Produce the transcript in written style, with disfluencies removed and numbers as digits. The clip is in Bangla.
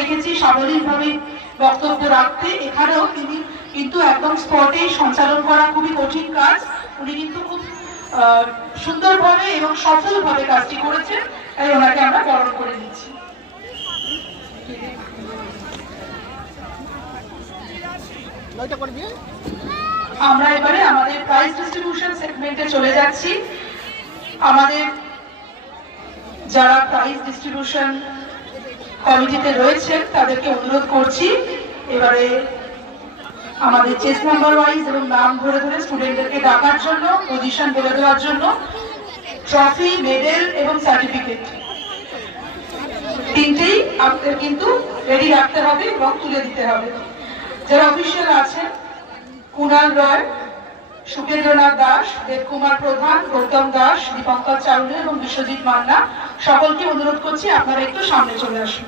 দেখেছি সাবলীলভাবে বক্তব্য রাখতে। এখানেও তিনি কিন্তু একদম স্পটেই সঞ্চালন করা খুবই কঠিন কাজ, উনি কিন্তু খুব সুন্দরভাবে এবং সফলভাবে কাজটি করেছেন, তাই ওনাকে আমরা বরণ করে নিচ্ছি। আমরা এবারে আমাদের প্রাইজ ডিস্ট্রিবিউশন সেগমেন্টে চলে যাচ্ছি। আমাদের যারা প্রাইজ ডিস্ট্রিবিউশন কমিটিতে রয়েছেন তাদেরকে অনুরোধ করছি এবারে আমাদের চেস নাম্বার ওয়াইজ এবং নাম ধরে ধরে স্টুডেন্টদেরকে ডাকার জন্য, পজিশন বলে দেওয়ার জন্য। ট্রফি, মেডেল এবং সার্টিফিকেট তিনটেই আপনাদের কিন্তু রেডি রাখতে হবে এবং তুলে দিতে হবে। যারা অফিসিয়াল আছেন, কুণাল রয়, সুকেন্দ্রনাথ দাস, দেবকুমার প্রধান, গৌতম দাস, দীপঙ্কর চাউলে এবং বিশ্বজিৎ মান্না, সকলকে অনুরোধ করছি আপনারা একটু সামনে চলে আসুন।